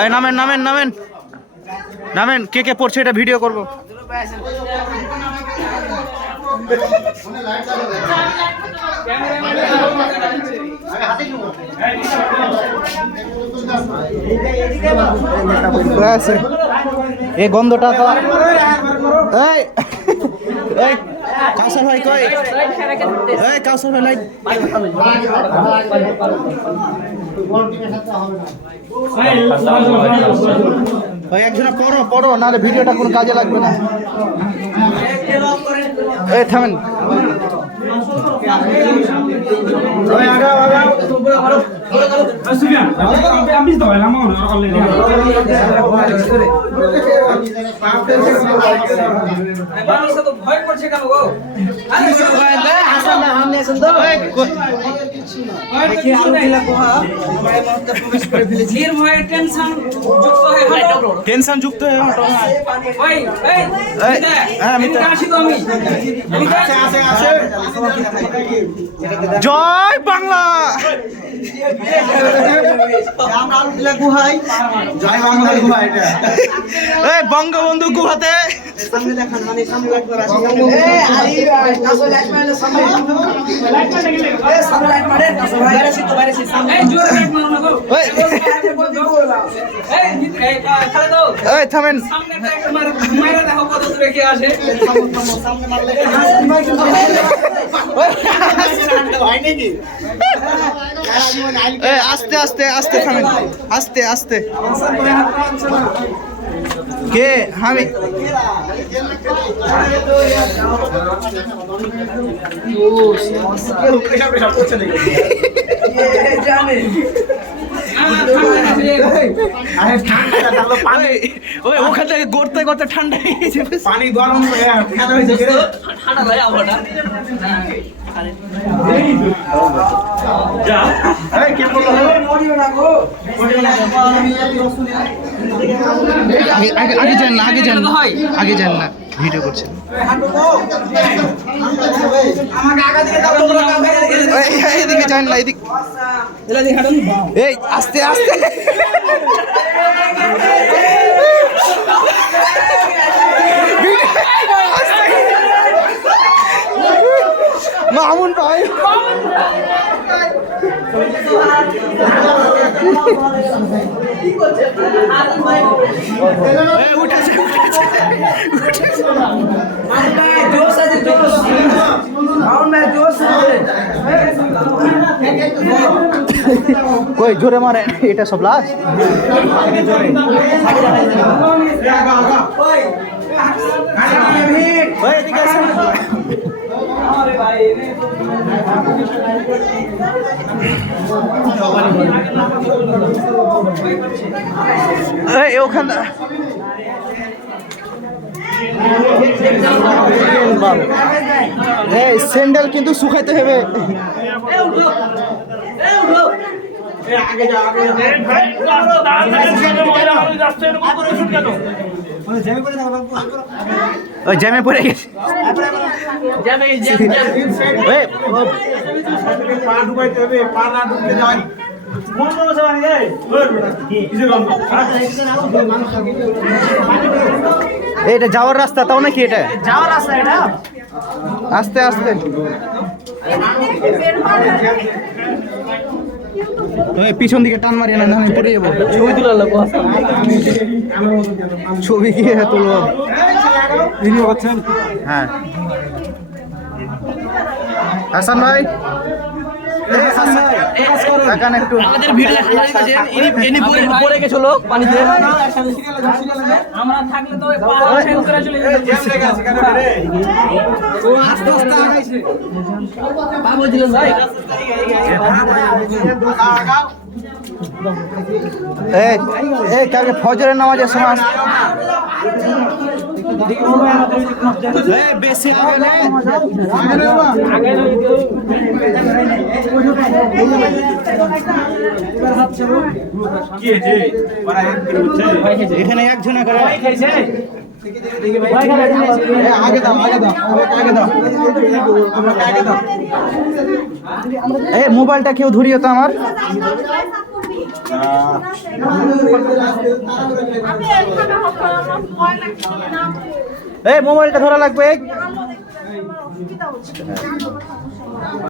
এই নামেন নামেন নামেন নামেন, কে কে পড়ছে এটা ভিডিও করব। এই গন্ধটা তো এই এই কাউসার ভাই কই, এই কাউসার ভাই লাইট ভাই একজনা পড়ো পড়ো, নাহলে ভিডিওটা কোনো কাজে লাগবে না। এই থামেন, টেনশন যুক্ত হয়ে জয় বাংলা, বঙ্গবন্ধু গুহাতে থামেন। আস্তে আস্তে আস্তে থামেন, আস্তে আস্তে। কে আমি ওখান থেকে গড়তে গড়তে ঠান্ডা পানি গরম আগে যান না, আগে যান না, আগে যান না, ভিডিও করছেন। এদিকে যান না, এদিকে এই আস্তে আস্তে মামুন ভাই কই জোরে মারে, এটা সব লাশ। ওখানে স্যান্ডেল কিন্তু শুকাইতে হবে। জ্যামে পড়ে গেছে, এটা যাওয়ার রাস্তা তাও নাকি? এটা যাওয়ার রাস্তা, এটা আস্তে আস্তে। পিছন দিকে টান মারিয়ে না, আমি পড়ে যাবো। ছবি তোলার লোক, ছবি কি তুলব? হ্যাঁ হাসান ভাই, আমাদের ভিডিও পড়ে গেছিল পানিতে, আমরা থাকলে তো চলে কালকে ফজরের নামাজের সময় বেশি এখানে একজনা করে মোবাইলটা কেউ ধরিয়ে তো আমার এই মোবাইলটা ধরা লাগবে।